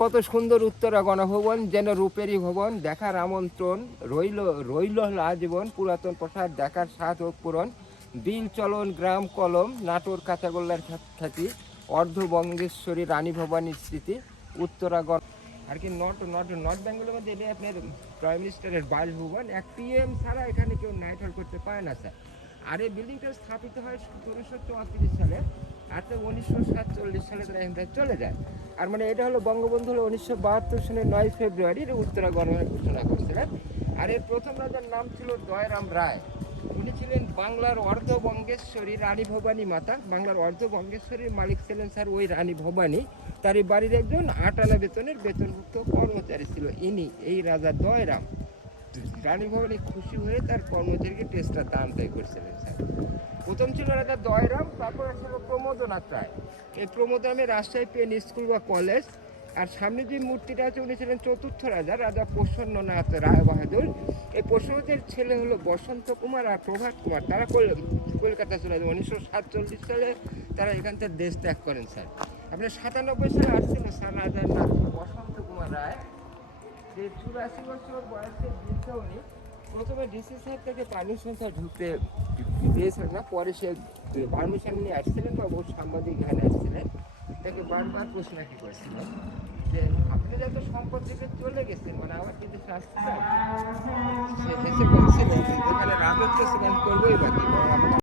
কত সুন্দর উত্তরা গণভবন, যেন রূপেরই ভবন, দেখার আমন্ত্রণ রইল রইল আজীবন, পুরাতন প্রসাদ দেখার স্বাদ হোক পূরণ, বিল চলন গ্রাম কলম, নাটোর কাঁচাগোল্লার খ্যাতি, অর্ধবঙ্গেশ্বরী রানী ভবানীর স্মৃতি, উত্তরা গণ আর কি নর্থ বেঙ্গলের মধ্যে এটা আপনার প্রাইম মিনিস্টারের বাসভবন। এক পিএম ছাড়া এখানে কেউ নাইট হল করতে পারে না স্যার। আর এই বিল্ডিংটা স্থাপিত হয় ১৭৩৪ সালে, আর তো ১৯৪৭ সালে তারা এখান থেকে চলে যায়। আর মানে এটা হলো বঙ্গবন্ধু হলো ১৯৭২ সালের ৯ ফেব্রুয়ারি উত্তরা গণনা ঘোষণা করছিলেন। আর এর প্রথম রাজার নাম ছিল দয়রাম রায়। উনি ছিলেন বাংলার অর্ধবঙ্গেশ্বরী রানী ভবানী মাতা। বাংলার অর্ধবঙ্গেশ্বরীর মালিক ছিলেন স্যার ওই রানী ভবানী। তার এই বাড়ির একজন ৮ আনা বেতনের বেতনভুক্ত কর্মচারী ছিল ইনি, এই রাজা দয়রাম। রানী ভবানী খুশি হয়ে তার কর্মচারীকে টেস্টটা দান দেয় করছিলেন স্যার। প্রথম ছিল রাজা দয়রাম, তারপর ছিল প্রমোদনাথ রায়। এই প্রমোদনামে রাজশাহী পেন স্কুল বা কলেজ। আর সামনে যে মূর্তিটা আছে উনি ছিলেন চতুর্থ রাজা, রাজা প্রসন্ননাথ রায় বাহাদুর। এই প্রসন্ননাথের ছেলে হলো বসন্ত কুমার আর প্রভাত কুমার। তারা কলকাতা চলে যায় ১৯৪৭ সালে, তারা এখান থেকে দেশ ত্যাগ করেন স্যার। আপনার ৯৭ সালে আসছিল স্যার, রাজার নাম ছিল বসন্ত কুমার রায়। যে ৮৪ বছর বয়সে বৃদ্ধ উনি প্রথমে ডিসি সাহেব থেকে পারমিশন ঢুকতে দিয়েছিলেন না, পরে সে পারমিশন নিয়ে আসছিলেন বা বহু সাংবাদিক এখানে আসছিলেন, তাকে বারবার প্রশ্নটি করেছিলেন যে আপনি যত সম্পদ থেকে চলে গেছেন, মানে আবার কিন্তু আসছিলেন, সে হেসে বলছিলেন যে এখানে রাজত্ব সেবন করবোই বাকি।